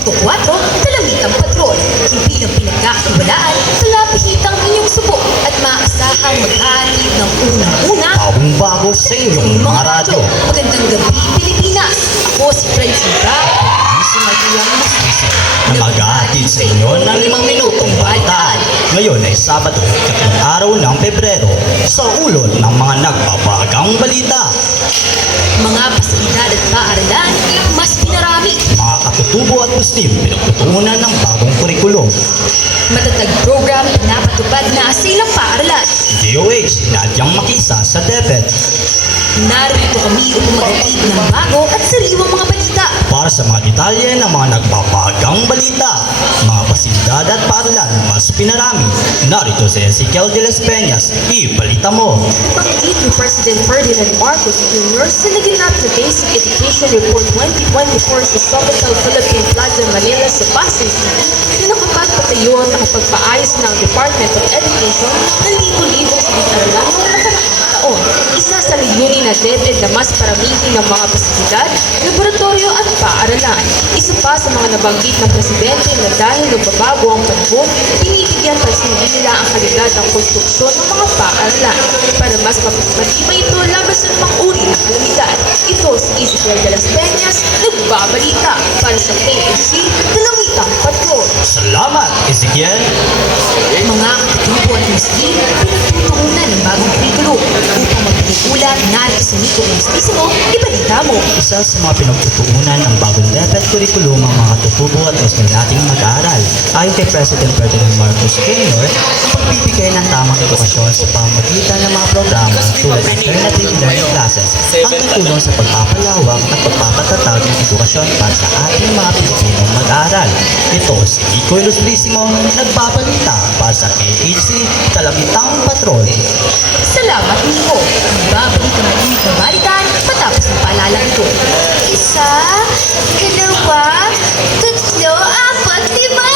Dalamitang Patrol. Hindi lang pinagkakatiwalaan sa lapihitang inyong subo at maasahang maghatid ng unang-una Bagong bago sa inyong mga radyo. Magandang gabi, Pilipinas! Ako si Francine Brown. Si Maria Mustisa na mag-aatid sa inyo ng 5 minutong balitaan. Ngayon ay Sabado, 3 araw ng Pebrero, sa ulod ng mga nagbabagang balita. Mga pasilidad at paaralan, mas pinarami. Mga katutubo at muslim pinagtutuunan ng bagong kurikulum. Matatag program pinapatupad na sa ilang paaralan. DOH, nadyang makisa sa DepEd. Narito kami upang mag-atid ng bago at sariwang mga balita. Para sa mga detalye ng mga nagbabagang balita, mga pasilidad at paaralan mas pinarami. Narito si Ezekiel de las Peñas, ibalita mo. Pag-ibig ni President Ferdinand Marcos Jr. sa naginap na Basic Education Report 2024 sa Sofitel Philippine Plaza, Manila sa Pasay City na nakapagpatayo at nakapagpaayos ng Department of Education ng libo-libong silid-aralan noong nakaraang taon. Isa sa layunin na DepEd na mas paramihin ng mga pasilidad, laboratorio at paaralan. Isa pa sa mga nabanggit ng Presidente na dahil nagbabago ang panahon, binibigyan pansin nila ang kalidad ng konstruksyon ng mga paaralan para mas mapagpatibay ito laban sa namang uri ng kalamidad. Ito si Ezekiel de las Peñas, nagbabalita para sa KFC Dalamitang Patrol. Salamat, Ezekiel! Mga katutubo at muslim, pinagtutuunan ng bagong kurikulum upang magpinigulat narito sa Nico Mismo, ibalita mo. Isa sa mga pinagtutuunan ng bagong DepEd curriculum ang mga katutubo at muslim nating mag-aaral. Ayon kay President Ferdinand Marcos Jr., ang pagbibigay ng tamang edukasyon sa pamamagitan ng mga programa tulad ng alternative learning classes ang tutulong sa pagpapalawak at pagpapatatag ng edukasyon para sa ating mga Pilipinong mag-aaral. Ito si Nico Ilustrisimo, nagbabalita para sa KHC Dalamitang Patrol. Salamat, Nico. Babalik ang mainit na balitan matapos ang paalala ito. Isa, dalawa, tatlo, apat, lima!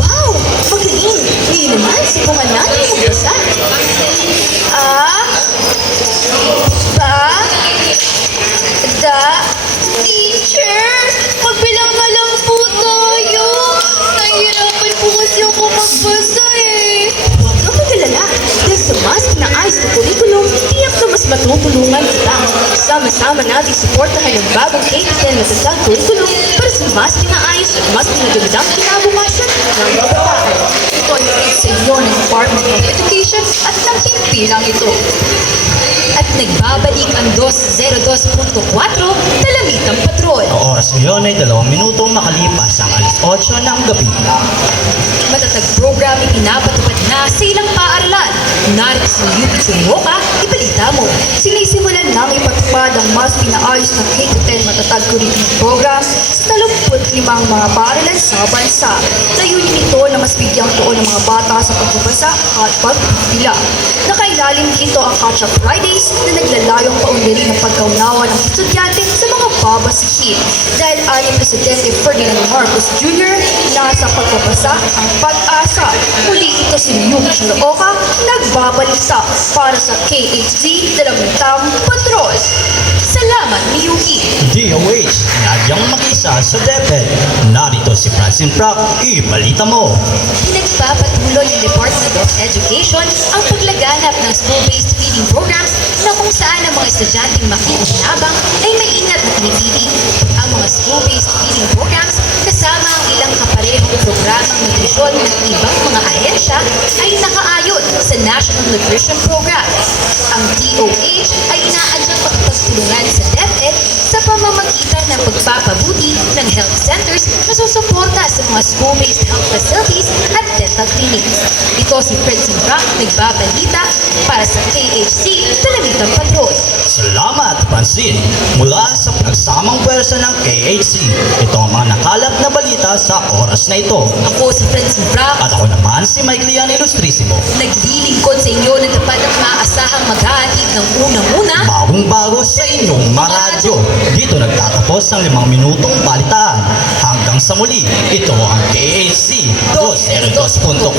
Wow! Magaling! Ngayon naman, sipungan natin sa basa. Teacher! Magbilang na lang po tayo! Nahihirapan po kasi ako magbasa eh! Huwag kang mag-alala! Dahil sa mas pinaayos na kurikulum, tiyak na mas matutulungan kita. Sama-sama natin suportahan ang bagong K-10 na tasang kurikulum para sa mas pinaayos at mas pinagagandang kinabukasan ng kabataan. Ito ay sa inyo ng Department of Education at ng himpilang ito. At nagbabalik ang 202.4 Dalamitang Patrol. Ang oras ngayon ay 2 minutong makalipas ang 8 ng gabi. Matatag program ipinapatupad na sa ilang paaralan. Narito sa UP Chumuoka, ibalita mo. Sinisimulan nang ipatupad ang mas pinaayos na K-10 matatag curriculum program sa 35 mga paaralan sa bansa. Layunin nito na mas bigyang tuon ng mga bata sa pagbabasa at pagpipila. Nakailalim dito ang Catch-up Fridays na naglalayong paunlarin ang pagkaunawa ng estudyante sa mga babasihin. Dahil aling Presidente Ferdinand Marcos Jr. nasa pagbabasa ang pag-asa. Muli ito si Yuki Chirooka, nagbabalita para sa KHZ Dalamitang Patrol. Salamat, Miyuki! DOH, nadyang makisa sa DepEd. Narito si Francine Proc, ibalita mo. Pinagpapatuloy ng Department of Education ang paglaganap ng school-based feeding programs na kung saan ang mga estudyanteng makikinabang ay maingat na pinipili. Ang mga school-based feeding programs kasama ang ilang kaparehong programang nutrisyon ng ibang mga ahensya ay nakaayon sa National Nutrition Program. Ang DOH ay inaadyang makipagtulungan sa DepEd sa pamamagitan ng pagpapabuti ng health centers na susuporta sa mga school-based health facilities at dental clinics. Ito si Francine Brock, nagbabalita para sa KHC Dalamitang Patrol. Salamat, Francine. Mula sa pinagsamang pwersa ng KHC, ito ang mga nakalap na balita sa oras na ito. Ako si Francine Brock, At ako naman si Maiklian Ilustrisimo. naglilingkod sa inyo ng tapat at maasahang mag-aatid ng unang-una. Bagong bago sa inyong maradyo. Dito nagtatapos ang 5 minutong balitaan. Hanggang sa muli, ito ang KHC 202.4